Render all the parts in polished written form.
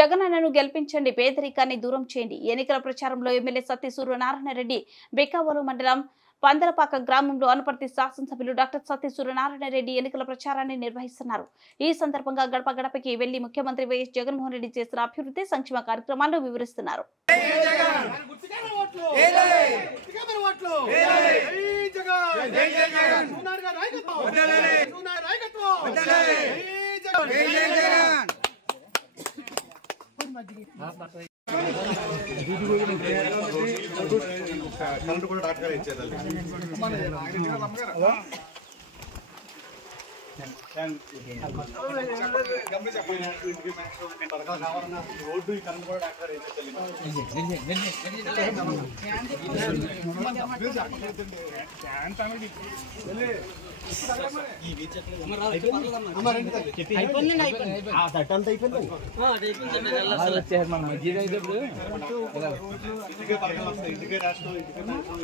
జగనన్నను గెలిపించండి, పేదరికాన్ని దూరం చేయండి. ఎన్నికల ప్రచారంలో ఎమ్మెల్యే సత్తి సూర్యనారాయణ రెడ్డి బెక్కవోలు మండలం పందలపాక గ్రామంలో అనపర్తి శాసనసభ్యులు డాక్టర్ సత్తి సూర్యనారాయణ రెడ్డి ఎన్నికల ప్రచారాన్ని నిర్వహిస్తున్నారు. ఈ సందర్భంగా గడప గడపకి వెళ్లి ముఖ్యమంత్రి వైఎస్ జగన్మోహన్ రెడ్డి చేసిన అభివృద్ధి సంక్షేమ కార్యక్రమాలను వివరిస్తున్నారు.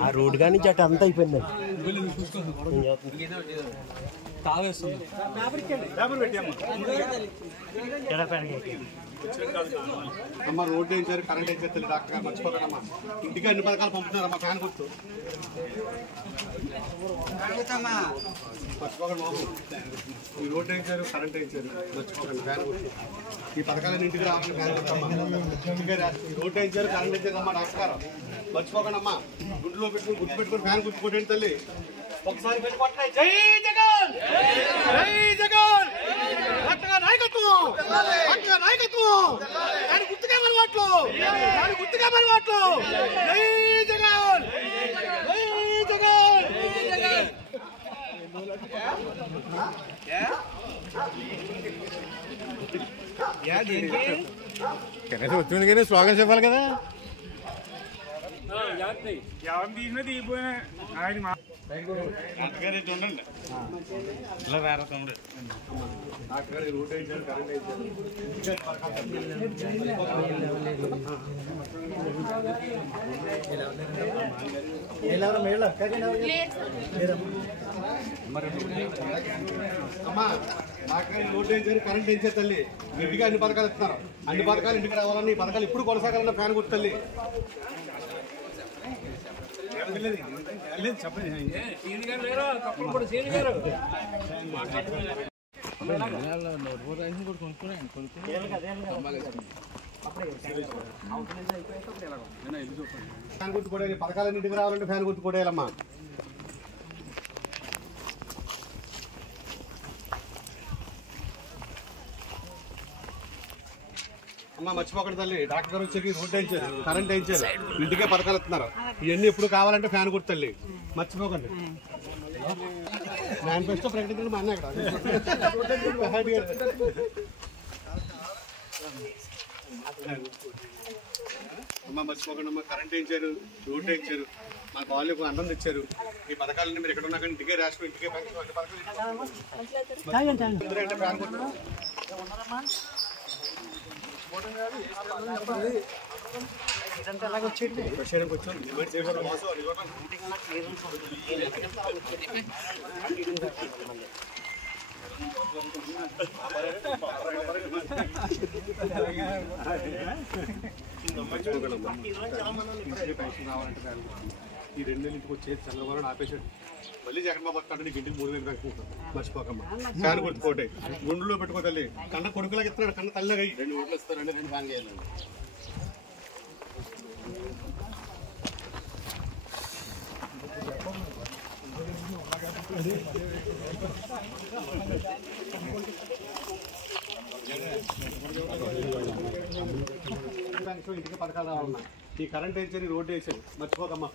ఆ రోడ్డు కానీ చెట్టు అంతా అయిపోయింది. అమ్మ రోడ్డు వేయించారు, కరెంట్ వేయించారు. డాక్టర్ గారు మర్చిపోకడమ్మా, ఇంటికి అన్ని పథకాలు పంపుతున్నారమ్మా. ఫ్యాన్ గుర్తు మర్చిపోకండి బాబు. ఈ రోడ్డు వేయించారు, కరెంట్ వేయించారు, మర్చిపోకండి. ఫ్యాన్ గుర్తు ఈ పథకాలను ఇంటికి రావాలని ఫ్యాన్ గుర్తమ్మా. రోడ్డు వేయించారు, కరెంట్ వేయించారు అమ్మా. డాక్టర్ గారు మర్చిపోకండి అమ్మా. గుడ్లో పెట్టుకుని గుర్తు పెట్టుకుని ఫ్యాన్ గుర్తు కొట్టండి తల్లి. ఒకసారి పెట్టుకుంటున్నాయి. జై జగన్, జై జగన్, నాయకత్వం, నాయకత్వం, దాని గుర్తుగా మరి వాట్లు, దాని గుర్తుగా మరి వాట్లు. జై జగన్, జై జగన్. వచ్చింది కానీ స్లోగన్ చెప్పాలి కదా. ఉండండి ఇలా వేరే తమ్ముడు అక్కడ రోడ్ వేయించారు, కరెంట్ అమ్మా. అక్కడ రోడ్ వేయించారు, కరెంట్ వేయించారు తల్లి. ఇంటికి అన్ని పథకాలు ఇస్తున్నారు. అన్ని పథకాలు ఇంటికి రావాలని, ఈ పథకాలు ఇప్పుడు కొనసాగాలన్న ఫ్యాన్ గుర్తు తల్లి. ఫ్యాన్ గుర్తు కూడా పథకాలన్నీ ఇంటికి రావాలంటే ఫ్యాన్ గుర్తు కొట్టేయాలమ్మా. అమ్మ మర్చిపోకండి తల్లి. డాక్టర్ గారు వచ్చేకి రోడ్ వేయించారు, కరెంట్ వేయించారు, ఇంటికే పథకాలు ఇస్తున్నారు. ఇవన్నీ ఎప్పుడు కావాలంటే ఫ్యాన్ గుర్తు తల్లి. మర్చిపోకండి. మేనిఫెస్టో ప్రకటించండి మా అన్న ఇక్కడ. అమ్మ మర్చిపోకండి అమ్మ. కరెంట్ వేయించారు, రోడ్ వేయించారు, మా కాలనీకి అన్నం తెచ్చారు. ఈ పథకాలన్నీ మీరు ఎక్కడ ఉన్నా కానీ ఇంటికే రాష్ట్రం, ఇంటికే ఫ్యాన్ గుర్తు. ఈ 2 నెలలు ఇంటికి వచ్చేది చంద్రబాబు ఆపేసాడు. మళ్ళీ జగన్బాబు వస్తాడు, నీకు ఇంటికి 3,000 పెంచుకుంటాం. మర్చిపోకమ్మా. ఫ్యాన్ గుర్తుకోటే గుండెలో పెట్టుకో తల్లి. కన్న కొడుకులాగా ఇస్తున్నాడు, కన్న తల్లిగా 2 ఓట్లు ఇస్తారండి, 2 ఫ్యాన్ చేయాలండి. ఇంటికి పథకాలు రావాలన్నా. ఈ కరెంట్ వేసారు, రోడ్డు వేసారు. మర్చిపోకమ్మా.